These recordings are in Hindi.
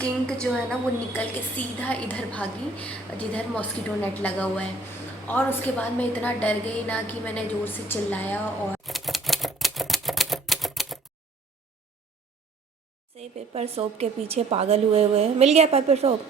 स्किंक जो है ना वो निकल के सीधा इधर भागी जिधर मॉस्किटो नेट लगा हुआ है। और उसके बाद मैं इतना डर गई ना कि मैंने ज़ोर से चिल्लाया और से पेपर सोप के पीछे पागल हुए हुए हैं। मिल गया पेपर सोप,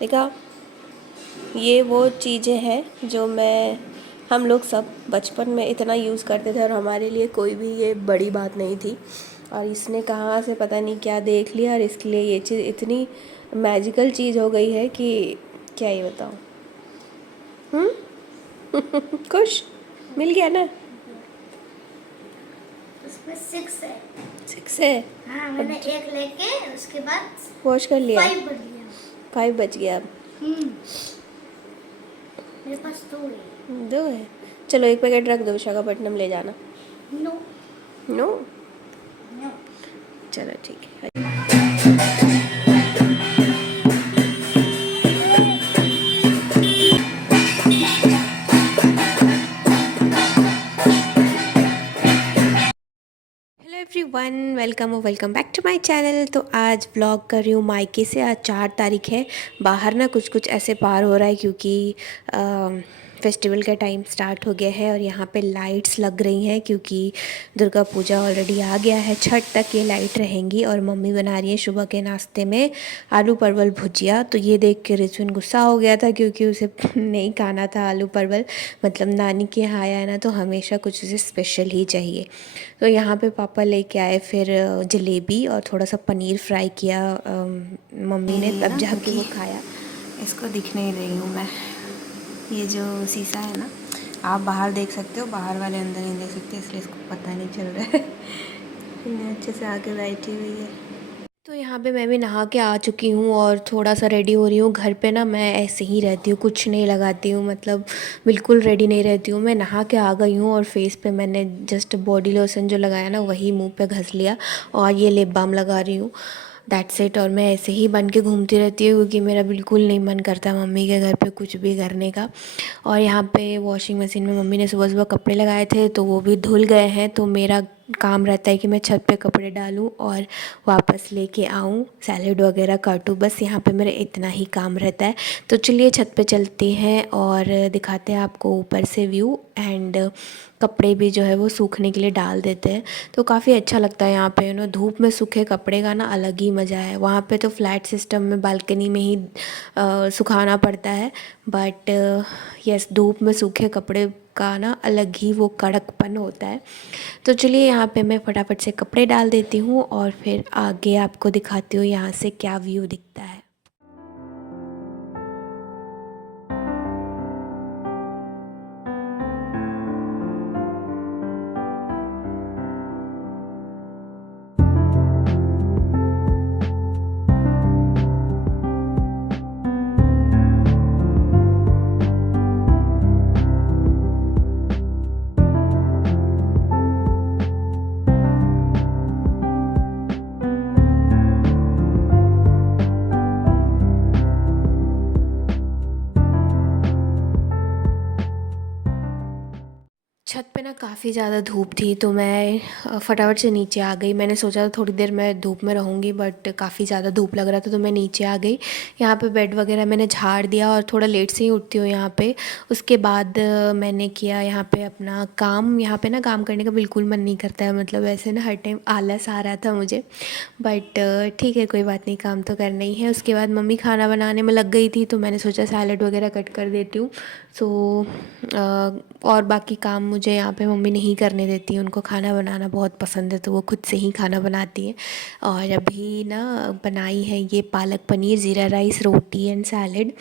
देखा। ये वो चीज़ें हैं जो हम लोग सब बचपन में इतना यूज़ करते थे और हमारे लिए कोई भी ये बड़ी बात नहीं थी। और इसने कहाँ से पता नहीं क्या देख लिया और इसके लिए ये चीज़ इतनी मैजिकल चीज़ हो गई है कि क्या ही बताऊँ। खुश मिल गया ना। उसमें 6 है। 6 है। हाँ, मैंने एक लेके उसके बाद वॉश कर लिया। 5 बच गया। 5 बच गया अब। मेरे पास 2 है। 2 है। चलो एक पैकेट रख दो, विशाखापट्टनम ले जाना। No no no. चलो ठीक है। Hello everyone, welcome back to my channel. तो आज व्लॉग कर रही हूँ मायके से। आज 4 तारीख है। बाहर ना कुछ ऐसे पार हो रहा है क्योंकि फेस्टिवल का टाइम स्टार्ट हो गया है और यहाँ पे लाइट्स लग रही हैं क्योंकि दुर्गा पूजा ऑलरेडी आ गया है। छठ तक ये लाइट रहेंगी। और मम्मी बना रही है सुबह के नाश्ते में आलू परवल भुजिया। तो ये देख के रिचुन गुस्सा हो गया था क्योंकि उसे नहीं खाना था आलू परवल। मतलब नानी के यहाँ आया है ना तो हमेशा कुछ उसे स्पेशल ही चाहिए। तो यहाँ पे पापा लेके आए फिर जलेबी और थोड़ा सा पनीर फ्राई किया मम्मी ने, तब जाके वो खाया। इसको दिख नहीं रही हूँ मैं। ये जो शीशा है ना, आप बाहर देख सकते हो, बाहर वाले अंदर नहीं देख सकते, इसलिए इसको पता नहीं चल रहा है। इतने अच्छे से आके बैठी हुई है। तो यहाँ पे मैं भी नहा के आ चुकी हूँ और थोड़ा सा रेडी हो रही हूँ। घर पे ना मैं ऐसे ही रहती हूँ, कुछ नहीं लगाती हूँ, मतलब बिल्कुल रेडी नहीं रहती हूँ। मैं नहा के आ गई हूँ और फेस पे मैंने जस्ट बॉडी लोशन जो लगाया ना वही मुंह पे घस लिया और ये लिप बाम लगा रही हूँ। That's it. और मैं ऐसे ही बन के घूमती रहती हूँ क्योंकि मेरा बिल्कुल नहीं मन करता मम्मी के घर पे कुछ भी करने का। और यहाँ पे वॉशिंग मशीन में मम्मी ने सुबह सुबह कपड़े लगाए थे तो वो भी धुल गए हैं। तो मेरा काम रहता है कि मैं छत पे कपड़े डालूं और वापस लेके आऊं, सैलेड वगैरह काटूं। बस यहाँ पे मेरा इतना ही काम रहता है। तो चलिए छत पे चलते हैं और दिखाते हैं आपको ऊपर से व्यू। एंड कपड़े भी जो है वो सूखने के लिए डाल देते हैं। तो काफ़ी अच्छा लगता है यहाँ पे धूप में सूखे कपड़े का ना अलग ही मज़ा है। वहाँ पे तो फ्लैट सिस्टम में बालकनी में ही सुखाना पड़ता है। बट यस, धूप में सूखे कपड़े का ना अलग ही वो कड़कपन होता है। तो चलिए यहाँ पे मैं फटाफट से कपड़े डाल देती हूँ और फिर आगे आपको दिखाती हूँ यहाँ से क्या व्यू दिखता है। छत पे ना काफ़ी ज़्यादा धूप थी तो मैं फटाफट से नीचे आ गई। मैंने सोचा था थोड़ी देर मैं धूप में रहूँगी बट काफ़ी ज़्यादा धूप लग रहा था तो मैं नीचे आ गई। यहाँ पे बेड वगैरह मैंने झाड़ दिया और थोड़ा लेट से ही उठती हूँ यहाँ पे। उसके बाद मैंने किया यहाँ पे अपना काम। यहाँ पे ना काम करने का बिल्कुल मन नहीं करता है, मतलब ऐसे ना हर टाइम आलस आ रहा था मुझे। बट ठीक है, कोई बात नहीं, काम तो करना ही है। उसके बाद मम्मी खाना बनाने में लग गई थी तो मैंने सोचा सैलड वगैरह कट कर देती हूँ। सो और बाकी काम मुझे यहाँ पे मम्मी नहीं करने देती। उनको खाना बनाना बहुत पसंद है तो वो खुद से ही खाना बनाती है। और अभी ना बनाई है ये पालक पनीर, ज़ीरा राइस, रोटी एंड सैलड।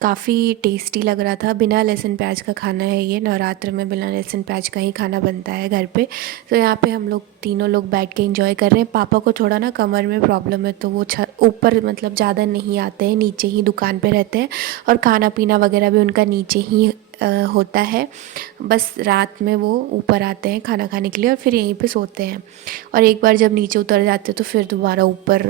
काफ़ी टेस्टी लग रहा था। बिना लहसुन प्याज का खाना है ये। नवरात्र में बिना लहसुन प्याज का ही खाना बनता है घर पे। तो यहाँ पे हम लोग तीनों लोग बैठ के एंजॉय कर रहे हैं। पापा को थोड़ा ना कमर में प्रॉब्लम है तो वो ऊपर मतलब ज़्यादा नहीं आते हैं, नीचे ही दुकान पे रहते हैं और खाना पीना वगैरह भी उनका नीचे ही होता है, बस रात में वो ऊपर आते हैं खाना खाने के लिए और फिर यहीं पे सोते हैं। और एक बार जब नीचे उतर जाते हैं तो फिर दोबारा ऊपर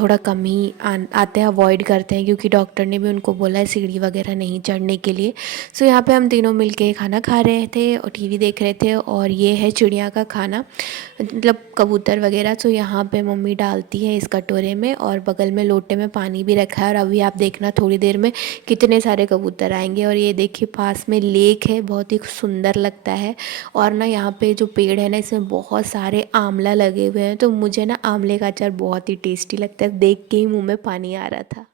थोड़ा कम ही आते हैं, अवॉइड करते हैं, क्योंकि डॉक्टर ने भी उनको बोला है सीढ़ी वगैरह नहीं चढ़ने के लिए। सो यहाँ पे हम तीनों मिलके खाना खा रहे थे और टीवी देख रहे थे। और ये है चिड़िया का खाना, मतलब कबूतर वगैरह। तो यहाँ पे मम्मी डालती है इस कटोरे में और बगल में लोटे में पानी भी रखा है। और अभी आप देखना थोड़ी देर में कितने सारे कबूतर आएंगे। और ये देखिए पास में लेक है, बहुत ही सुंदर लगता है। और ना यहाँ पे जो पेड़ है ना, इसमें बहुत सारे आंवला लगे हुए हैं, तो मुझे ना आंवले का अचार बहुत ही टेस्टी लगता है, देख के ही मुँह में पानी आ रहा था।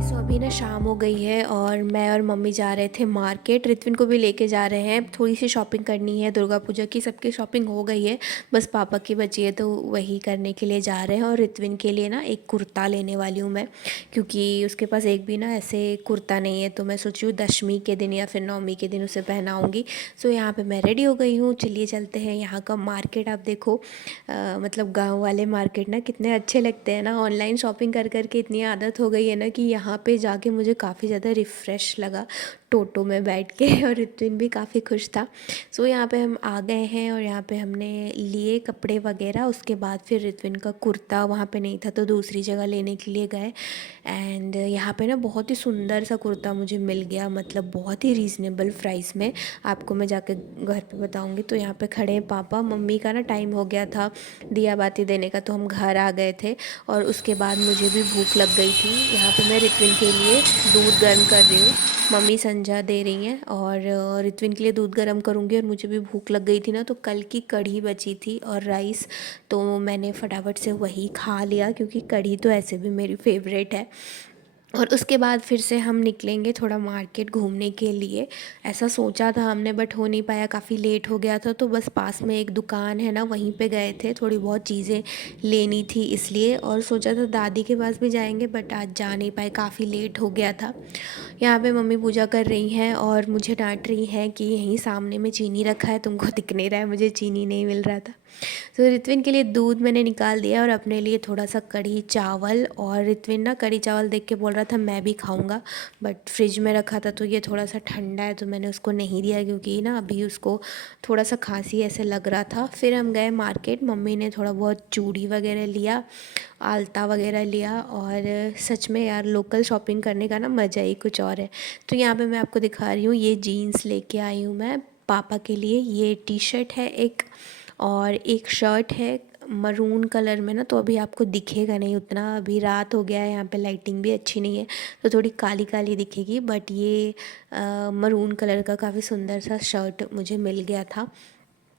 सो अभी ना शाम हो गई है और मैं और मम्मी जा रहे थे मार्केट। रित्विन को भी लेके जा रहे हैं, थोड़ी सी शॉपिंग करनी है दुर्गा पूजा की। सबकी शॉपिंग हो गई है, बस पापा की बची है, तो वही करने के लिए जा रहे हैं। और रित्विन के लिए ना एक कुर्ता लेने वाली हूँ मैं, क्योंकि उसके पास एक भी ना ऐसे कुर्ता नहीं है। तो मैं सोची हूँ दशमी के दिन या फिर नवमी के दिन उसे पहनाऊँगी। सो यहाँ पर मैं रेडी हो गई हूँ, चलिए चलते हैं। यहाँ का मार्केट आप देखो, मतलब गाँव वाले मार्केट ना कितने अच्छे लगते हैं ना। ऑनलाइन शॉपिंग कर करके इतनी आदत हो गई है ना कि यहाँ पे जाके मुझे काफ़ी ज़्यादा रिफ़्रेश लगा टोटो में बैठ के। और रित्विन भी काफ़ी खुश था। सो यहाँ पे हम आ गए हैं और यहाँ पे हमने लिए कपड़े वगैरह। उसके बाद फिर रित्विन का कुर्ता वहाँ पे नहीं था तो दूसरी जगह लेने के लिए गए। एंड यहाँ पे ना बहुत ही सुंदर सा कुर्ता मुझे मिल गया, मतलब बहुत ही रीज़नेबल प्राइस में। आपको मैं जाके घर पे बताऊँगी। तो यहाँ पे खड़े हैं पापा। मम्मी का ना टाइम हो गया था दिया बाती देने का, तो हम घर आ गए थे। और उसके बाद मुझे भी भूख लग गई थी। यहाँ पे मैं रित्विन के लिए दूध गर्म कर रही हूँ, मम्मी संजा दे रही हैं। और रित्विन के लिए दूध गर्म करूँगी। और मुझे भी भूख लग गई थी ना, तो कल की कढ़ी बची थी और राइस, तो मैंने फटाफट से वही खा लिया, क्योंकि कढ़ी तो ऐसे भी मेरी फेवरेट है। और उसके बाद फिर से हम निकलेंगे थोड़ा मार्केट घूमने के लिए, ऐसा सोचा था हमने, बट हो नहीं पाया, काफ़ी लेट हो गया था। तो बस पास में एक दुकान है ना, वहीं पे गए थे, थोड़ी बहुत चीज़ें लेनी थी इसलिए। और सोचा था दादी के पास भी जाएंगे, बट आज जा नहीं पाए, काफ़ी लेट हो गया था। यहाँ पे मम्मी पूजा कर रही हैं और मुझे डांट रही हैं कि यहीं सामने में चीनी रखा है, तुमको दिख नहीं रहा है, मुझे चीनी नहीं मिल रहा था। तो रित्विन के लिए दूध मैंने निकाल दिया और अपने लिए थोड़ा सा कढ़ी चावल। और रित्विन ना कढ़ी चावल देख के बोल रहा था मैं भी खाऊंगा, बट फ्रिज में रखा था तो ये थोड़ा सा ठंडा है, तो मैंने उसको नहीं दिया, क्योंकि ना अभी उसको थोड़ा सा खांसी ऐसे लग रहा था। फिर हम गए मार्केट, मम्मी ने थोड़ा बहुत चूड़ी वगैरह लिया, आलता वगैरह लिया। और सच में यार लोकल शॉपिंग करने का ना मज़ा ही कुछ और है। तो यहाँ पे मैं आपको दिखा रही हूँ, ये जीन्स लेके आई हूँ मैं पापा के लिए। ये टी शर्ट है एक, और एक शर्ट है मरून कलर में ना, तो अभी आपको दिखेगा नहीं उतना, अभी रात हो गया है, यहाँ पे लाइटिंग भी अच्छी नहीं है, तो थोड़ी काली काली दिखेगी। बट ये मरून कलर का काफ़ी सुंदर सा शर्ट मुझे मिल गया था।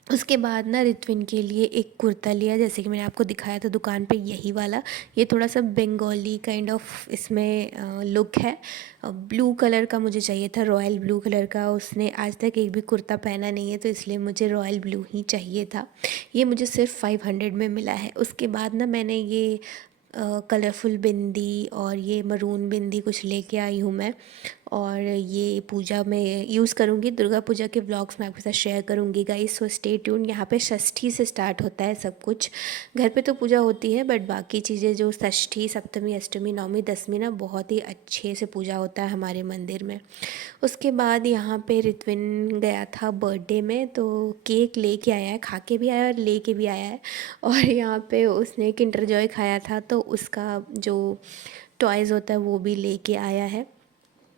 उसके बाद ना रित्विन के लिए एक कुर्ता लिया, जैसे कि मैंने आपको दिखाया था दुकान पे, यही वाला। ये थोड़ा सा बंगाली काइंड ऑफ इसमें लुक है। ब्लू कलर का मुझे चाहिए था, रॉयल ब्लू कलर का। उसने आज तक एक भी कुर्ता पहना नहीं है, तो इसलिए मुझे रॉयल ब्लू ही चाहिए था। ये मुझे सिर्फ 500 में मिला है। उसके बाद ना मैंने ये कलरफुल बिंदी और ये मरून बिंदी कुछ लेके आई हूँ मैं, और ये पूजा में यूज़ करूँगी। दुर्गा पूजा के व्लॉग्स मैं आपके साथ शेयर करूँगी गाइस, सो स्टे ट्यून। यहाँ पे षष्ठी से स्टार्ट होता है सब कुछ। घर पे तो पूजा होती है, बट बाकी चीज़ें जो षष्ठी, सप्तमी, अष्टमी, नवमी, दसवीं ना बहुत ही अच्छे से पूजा होता है हमारे मंदिर में। उसके बाद यहाँ पे रित्विन गया था बर्थडे में, तो केक लेके आया है, खा के भी आया और लेके भी आया है। और यहाँ पे उसने किंडर जॉय खाया था, तो उसका जो टॉयज़ होता है वो भी लेके आया है,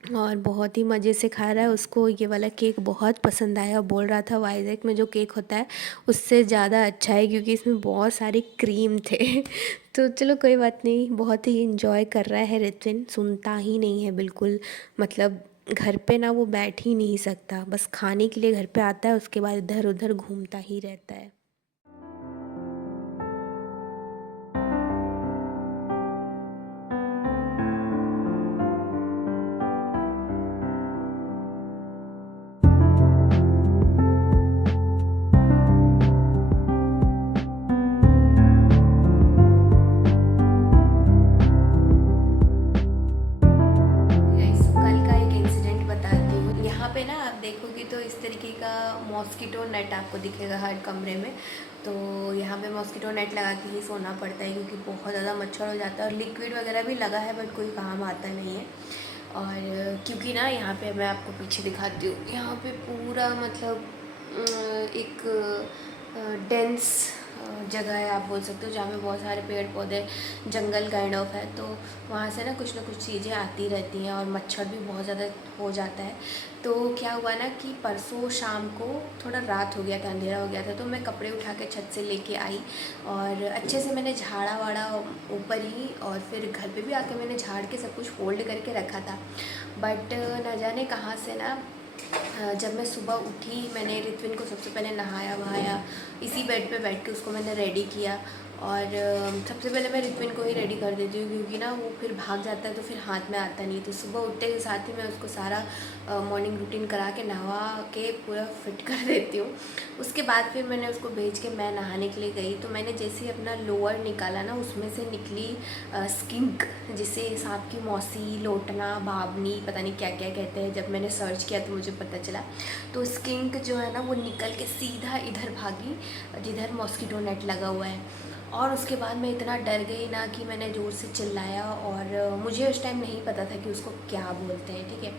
और बहुत ही मज़े से खा रहा है। उसको ये वाला केक बहुत पसंद आया और बोल रहा था वाइजैक में जो केक होता है उससे ज़्यादा अच्छा है, क्योंकि इसमें बहुत सारी क्रीम थे। तो चलो कोई बात नहीं, बहुत ही इन्जॉय कर रहा है रित्विन, सुनता ही नहीं है बिल्कुल, मतलब घर पे ना वो बैठ ही नहीं सकता, बस खाने के लिए घर पे आता है, उसके बाद इधर उधर घूमता ही रहता है। गाइस, कल का एक इंसिडेंट बताती हूँ। यहाँ पे ना आप देखोगे तो इस तरीके का मॉस्किटो नेट आपको दिखेगा हर कमरे में। तो यहाँ पे मॉस्किटो नेट लगा के ही सोना पड़ता है क्योंकि बहुत ज़्यादा मच्छर हो जाता है। और लिक्विड वगैरह भी लगा है बट कोई काम आता नहीं है। और क्योंकि ना यहाँ पे मैं आपको पीछे दिखाती हूँ, यहाँ पे पूरा मतलब एक डेंस जगह है आप बोल सकते हो, जहाँ पे बहुत सारे पेड़ पौधे, जंगल काइंड ऑफ है। तो वहाँ से ना कुछ चीज़ें आती रहती हैं और मच्छर भी बहुत ज़्यादा हो जाता है। तो क्या हुआ ना कि परसों शाम को थोड़ा रात हो गया था, अंधेरा हो गया था, तो मैं कपड़े उठा के छत से लेके आई और अच्छे से मैंने झाड़ा वाड़ा ऊपर ही, और फिर घर पे भी आके मैंने झाड़ के सब कुछ फोल्ड करके रखा था। बट न जाने कहाँ से ना जब मैं सुबह उठी, मैंने रित्विन को सबसे पहले नहाया वहाया, इसी बेड पे बैठ के उसको मैंने रेडी किया। और सबसे पहले मैं रित्विन को ही रेडी कर देती हूँ क्योंकि ना वो फिर भाग जाता है तो फिर हाथ में आता नहीं। तो सुबह उठते के साथ ही मैं उसको सारा मॉर्निंग रूटीन करा के नहवा के पूरा फिट कर देती हूँ। उसके बाद फिर मैंने उसको भेज के मैं नहाने के लिए गई। तो मैंने जैसे ही अपना लोअर निकाला ना, उसमें से निकली स्किंक, जिसे सांप की मौसी, लोटना, बाबनी, पता नहीं क्या क्या कहते हैं। जब मैंने सर्च किया तो मुझे पता चला। तो स्किंक जो है ना वो निकल के सीधा इधर भागी जिधर मॉस्किटो नेट लगा हुआ है। और उसके बाद मैं इतना डर गई ना कि मैंने ज़ोर से चिल्लाया, और मुझे उस टाइम नहीं पता था कि उसको क्या बोलते हैं, ठीक है।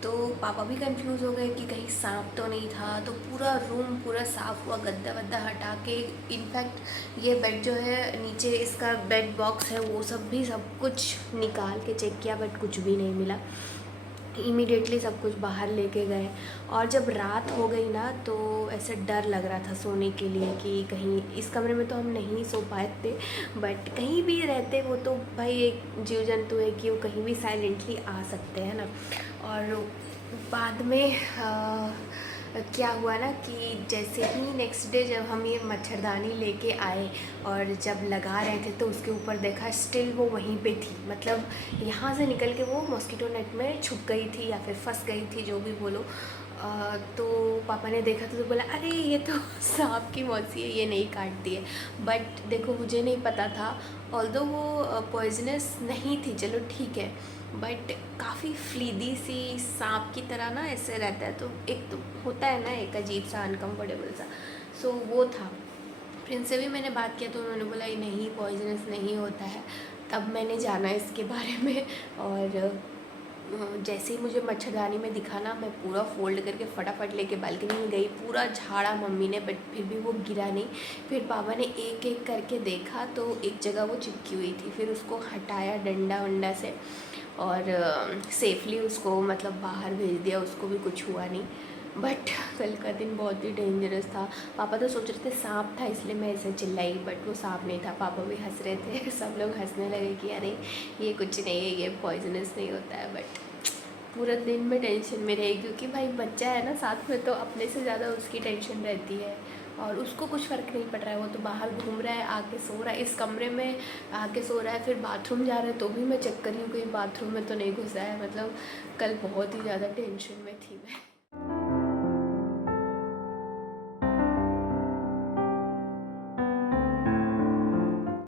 तो पापा भी कंफ्यूज हो गए कि कहीं सांप तो नहीं था। तो पूरा रूम पूरा साफ़ हुआ, गद्दा वद्दा हटा के, इनफैक्ट ये बेड जो है नीचे इसका बेड बॉक्स है वो सब भी सब कुछ निकाल के चेक किया बट कुछ भी नहीं मिला। इमीडिएटली सब कुछ बाहर लेके गए। और जब रात हो गई ना तो ऐसे डर लग रहा था सोने के लिए कि कहीं इस कमरे में तो हम नहीं सो पाए थे, बट कहीं भी रहते वो तो भाई एक जीव जंतु है कि वो कहीं भी साइलेंटली आ सकते हैं ना। और बाद में क्या हुआ ना कि जैसे ही नेक्स्ट डे जब हम ये मच्छरदानी लेके आए और जब लगा रहे थे तो उसके ऊपर देखा स्टिल वो वहीं पे थी। मतलब यहाँ से निकल के वो मॉस्किटो नेट में छुप गई थी या फिर फंस गई थी, जो भी बोलो। तो पापा ने देखा तो बोला अरे ये तो सांप की मौसी है, ये नहीं काटती है। बट देखो मुझे नहीं पता था, ऑल्दो वो पॉइजनस नहीं थी, चलो ठीक है, बट काफ़ी फ्लीदी सी सांप की तरह ना ऐसे रहता है। तो एक तो होता है ना एक अजीब सा अनकम्फर्टेबल सा, सो वो था। फिर इनसे भी मैंने बात किया तो उन्होंने बोला ये नहीं, पॉइजनस नहीं होता है। तब मैंने जाना इसके बारे में। और जैसे ही मुझे मच्छरदानी में दिखा ना, मैं पूरा फोल्ड करके फटाफट लेके बालकनी में गई। पूरा झाड़ा मम्मी ने बट फिर भी वो गिरा नहीं। फिर पापा ने एक एक करके देखा तो एक जगह वो चिपकी हुई थी। फिर उसको हटाया डंडा वंडा से और सेफली उसको मतलब बाहर भेज दिया, उसको भी कुछ हुआ नहीं। बट कल का दिन बहुत ही डेंजरस था। पापा तो सोच रहे थे सांप था इसलिए मैं ऐसे चिल्लाई, बट वो सांप नहीं था। पापा भी हंस रहे थे, सब लोग हंसने लगे कि अरे ये कुछ नहीं है, ये पॉइजनस नहीं होता है। बट पूरा दिन में टेंशन में रही क्योंकि भाई बच्चा है ना साथ में, तो अपने से ज़्यादा उसकी टेंशन रहती है। और उसको कुछ फ़र्क नहीं पड़ रहा है, वो तो बाहर घूम रहा है, आके सो रहा है, इस कमरे में आके सो रहा है। फिर बाथरूम जा रहा है तो भी मैं चेक कर रही हूँ कहीं बाथरूम में तो नहीं घुसा है। मतलब कल बहुत ही ज़्यादा टेंशन में थी मैं।